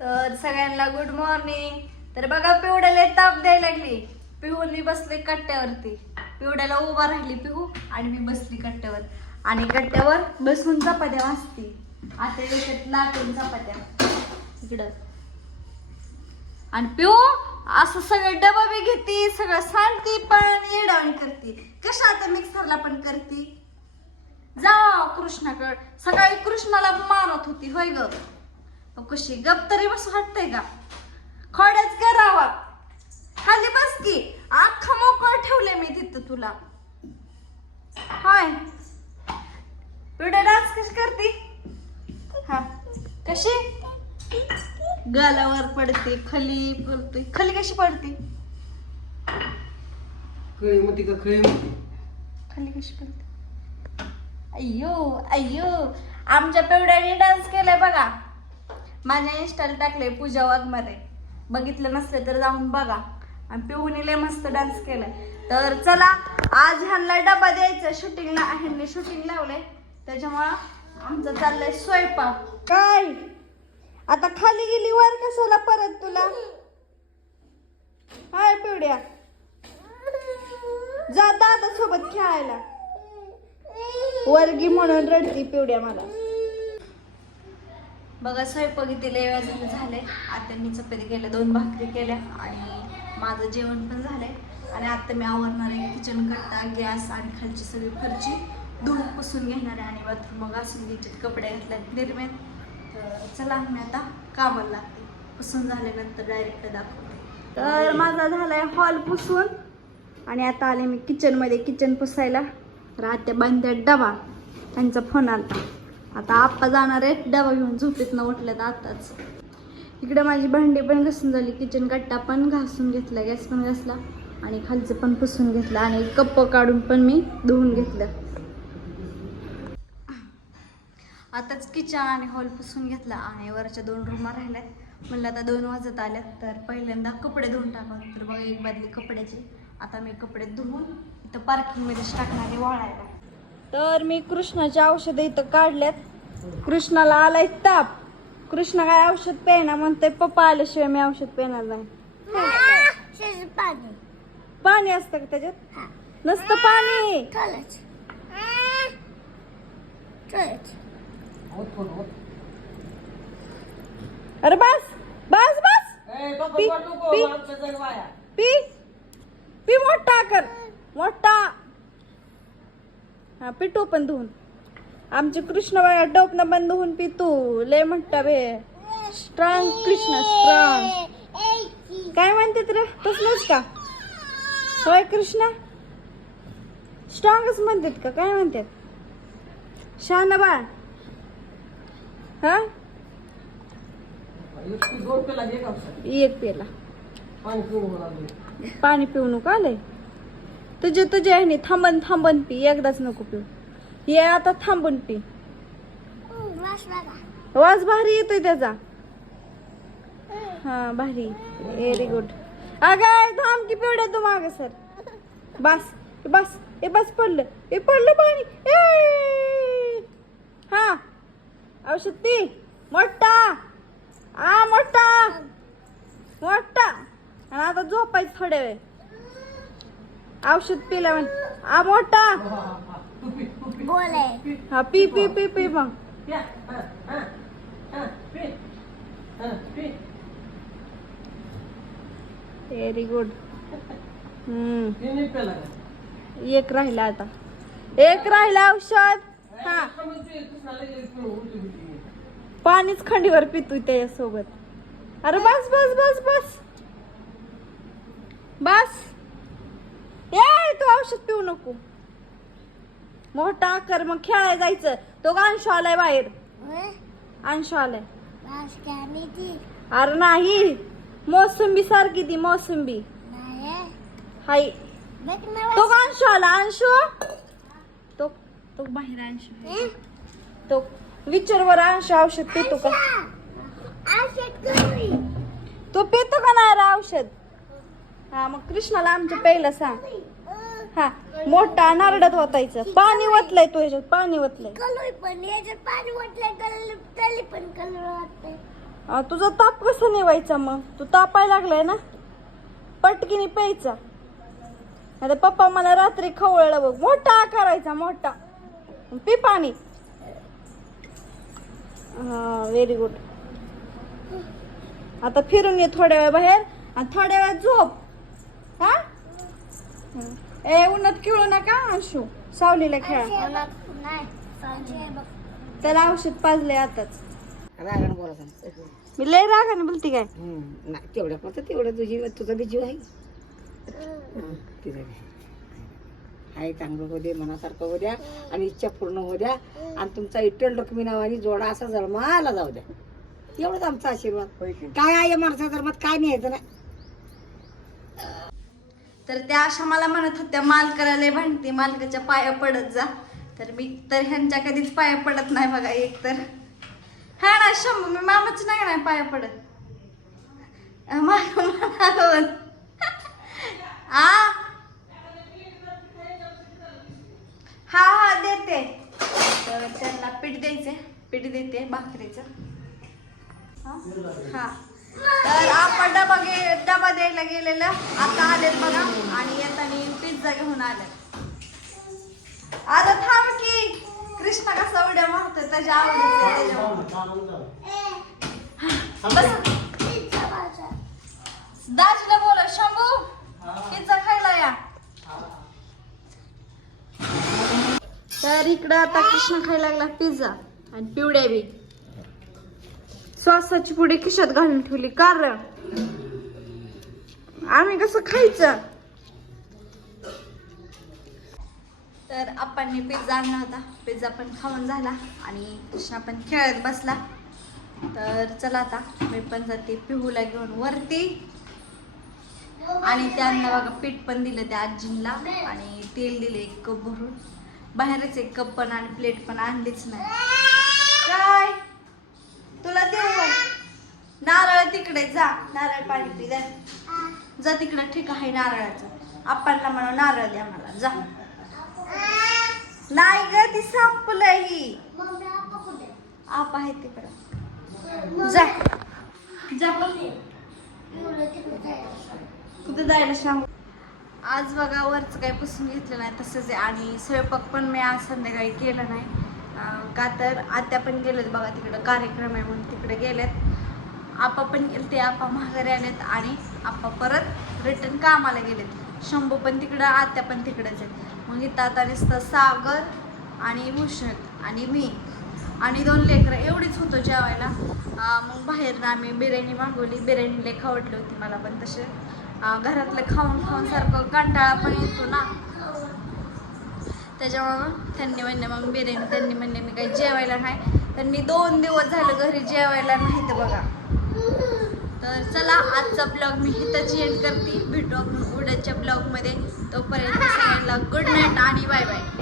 तर सगळ्यांना good morning तर बघा पिवड्याला ताप द्यायला लागली. पिहू मी बसले कट्ट्यावरती. पिवड्याला उभा राहिली पिहू आणि मी बसली कट्ट्यावर. आणि कट्ट्यावर बसून चपात्या वाचती आता याच्यात लाटून चपात्या. इकडं. आणि पिऊ असं सगळं डबा बी घेते सगळं सांगते पण येडावणी करते. कशा आता मिक्सरला पण करते? जा कृष्णाकड. सकाळी कृष्णाला मारत होती होय ग? कशी गप तरी बस वाटतंय का? खोड्याच करावा खाली बस की. अख्खा मोकळ ठेवले मी तिथं तुला. हाय. व्हिडिओ डान्स कशी करते? हा. कशी? गालावर पडते खाली पडते खाली कशी पडते? कळी म्हणते का कळी म्हणते खाली कशी पडते? अय्यो अय्यो. आमच्या पेवड्याने डान्स केलाय बघा. माझ्या इंस्टाला टाकले पूजा वाघमारे बघितलं नसले तर जाऊन बघा. आणि पिऊने लय मस्त डान्स केलाय. तर चला आज ह्यांना डबा द्यायचा. शूटिंगला ह्यांनी शूटिंग लावलंय. त्याच्यामुळं आमचं चाललंय स्वयंपाक. काय? आता खाली गेली वर कशाला परत तुला? हाय पिवड्या. जा दादा सोबत खेळायला. वर्गी म्हणून रडती पिवड्या मला. बघा स्वयंपाक इथे लय वेळा झालं. झालंय आत्यांनी चपाती केल्या दोन भाकरी केल्या आणि माझं जेवण पण झालंय. आणि आता मी आवरणार आहे किचन कट्टा गॅस आणि खालची सगळी फरची. धुवून पुसून घेणार आहे आणि बाथरूम मग असून घ्यायचे कपडे घातल्यात निर्मेत. तर चला मी आता कामाला लागते. पुसून झाल्यानंतर डायरेक्ट दाखवते. तर माझा झालाय हॉल पुसून. आणि आता आले मी किचनमध्ये किचन पुसायला. तर आत्या डबा. त्यांचा फोन आला आता आप्पा जाणार आहेत. डबा घेऊन झोपेत न उठल्यात आताच. इकडे माझी भांडी पण घासून झाली. किचन कट्टा पण घासून घेतला गॅस पण घासला आणि खालचं पण पुसून घेतलं आणि कप्प काढून पण मी धुवून घेतलं. आताच किचन आणि हॉल पुसून घेतला आणि वरच्या दोन रूमा राहिल्यात. म्हणलं आता दोन वाजत आल्यात तर पहिल्यांदा कपडे धुवून टाकत तर बघा एक बादली कपड्याची. आता मी कपडे धुवून इथं पार्किंगमध्येच टाकणारे वाळायला. तर मी कृष्णाची औषधं इथं काढल्यात. कृष्णाला आलाय ताप. कृष्णा काय औषध पेना म्हणतोय? पप्पा आल्याशिवाय मी औषध पेणार नाही. पाणी असतं का त्याच्यात? नसतं पाणी. अरे बस बस बस. पी-. पी पी मोठा कर. मोठा. हा पिटू पण धुवून. आमची कृष्ण बाया टोपनं पण धुवून पी तू लय म्हणता बे. स्ट्रॉंग कृष्ण स्ट्रॉंग काय म्हणते रे? तसलंच का? होय कृष्ण? स्ट्रॉंगच म्हणतात का? काय म्हणतात? शान बाळ हा एक पेला. पाणी पिऊ नका आलंय. तुझे तुझे आहे थांबन थांबन पी एकदाच नको पिऊ. ये आता थांबून पी. वास भारी येतोय त्याचा. हा भारी. व्हेरी गुड अगं थांब की पिवड्या तू माग सर. बस बस ए बस पडलं. ए पडलं पाणी. ए! हा. औषध पी मोठा. आ मोठा. मोठा. आणि आता झोपायचं थोड्या वेळ. औषध पिलं म्हण आ मोठा. हा पी पी पी पी मग. Very good hmm? एक राहिला आता एक राहिला औषध हा. पाणीच खंडीवर पितोय त्याच्यासोबत अरे बस बस बस बस बस ए तू औषध पिऊ नको. मोठा कर मग खेळायला जायचं. तो का अंशू आलाय बाहेर? अंशू आलाय. अरे नाही. मोसंबी सारखी ती मोसंबी. हाय. तो का अंशू आला? अंशू? तो तो बाहेर अंशू. तो विचार वर अंशू औषध पितो का? तो पितो का नाही औषध? हा मग कृष्णाला आमच्या पहिलं सांग. हा मोठा नारडात ओतायचं पाणी वतलंय तो ह्याच्यात पाणी वतलंय. कलर पण याच्यात पाणी वाटलंय कलर तरी पण कलर वाटतंय आ, तुझा ताप कसा निवायचा मग? तू तापायला लागलाय ना? पटकीने प्यायचा. आता पप्पा मला रात्री खवळलं बघ. मोठा करायचा मोठा. पी पाणी. हा व्हेरी गुड आता फिरून ये थोड्या वेळ बाहेर आणि थोड्या वेळ झोप. ए उन्हात खेळू नका अंशू. सावलीला खेळा. त्याला औषध पाजले आताच. रागानं बोलायचं मी लय रागाने बोलते काय? हम्म, नाही तेवढ्या पुरतं तेवढं तुझी तुझा बी जीव आहे हं, बी. आहे चांगलं होऊ दे मनासारखं होऊ द्या आणि इच्छा पूर्ण होऊ द्या. आणि तुमचा इट्टल रकमी नावाने जोडा असा जन्माला जाऊ द्या. एवढंच आमचा आशीर्वाद. काय आहे या माणसाच्या धर्मात काय नाही नाही? तर त्या अशा मला म्हणत होत्या मालकाला भांडते मालकाच्या पाया पडत जा. तर मी तर ह्यांच्या कधीच पाया पडत नाही बघा एक तर. हा ना शंभू मी मामाच नाही नाही पाया पडत. मामा आ? हा हा देते. तर त्यांना पीठ द्यायचे पीठ देते भाकरीचं. हा. तर आपण डबा गे डबा द्यायला गेलेला. आता आलेत बघा. आणि येताना पिझ्झा घेऊन आले. आता थांब की. कृष्णा कसा उड्या मारतोय त्याच्या आवडी दाजीला बोला शंभू पिझ्झा खायला या. तर इकडं आता कृष्ण खायला लागला पिझ्झा आणि पिवड्या बी. श्वासाची पुढे खिशात घालून ठेवली. कारण? आम्ही कसं खायचं? तर आपण पिझ्झा आणला होता. पिझ्झा पण खाऊन झाला आणि कृष्णा पण खेळत बसला. तर चला आता मी पण जाते पिहूला घेऊन वरती. आणि त्यांना बघा पीठ पण दिलं त्या आजींना आणि तेल दिले एक कप भरून. बाहेरच एक कप पण आणि प्लेट पण आणलीच नाही काय तुला देऊ का? नारळ तिकडे जा नारळ पाणी पी जा. जा तिकडे ठीक आहे नारळाचं. आपणला म्हणा नारळ द्या मला जा. नाही ग ती संपलं ही. आप आहे तिकडं. जा. जा. कुठे जायला सांग? आज बघा वरचं काही पुसून घेतलं नाही तसंच आहे. आणि स्वयंपाक पण मी आज संध्याकाळी केलं नाही. का तर आत्या पण गेलेत बघा तिकडं कार्यक्रम आहे म्हणून तिकडे गेलेत. आपा पण गेले ते आपा माघारी आलेत आणि आपा परत रिटर्न कामाला गेलेत. शंभू पण तिकडं आत्या पण तिकडंच आहेत. मग इथं आता नुसतं सागर आणि भूषण आणि मी. आणि दोन लेकरं एवढीच होतो जेवायला. मग बाहेरनं आम्ही बिर्याणी मागवली. बिर्याणी खावडली होती मला पण तसे घरातलं खाऊन खाऊन सारखं कंटाळा पण येतो ना. त्याच्यामुळं त्यांनी म्हणले मग बिर्याणी त्यांनी म्हणले मी काही जेवायला नाही. त्यांनी दोन दिवस झालं घरी जेवायला नाही तर बघा. तर चला आजचा ब्लॉग मी इथंच एंड करते. भेटू आपण उद्याच्या ब्लॉगमध्ये तोपर्यंत सगळ्यांना गुड नाईट आणि बाय बाय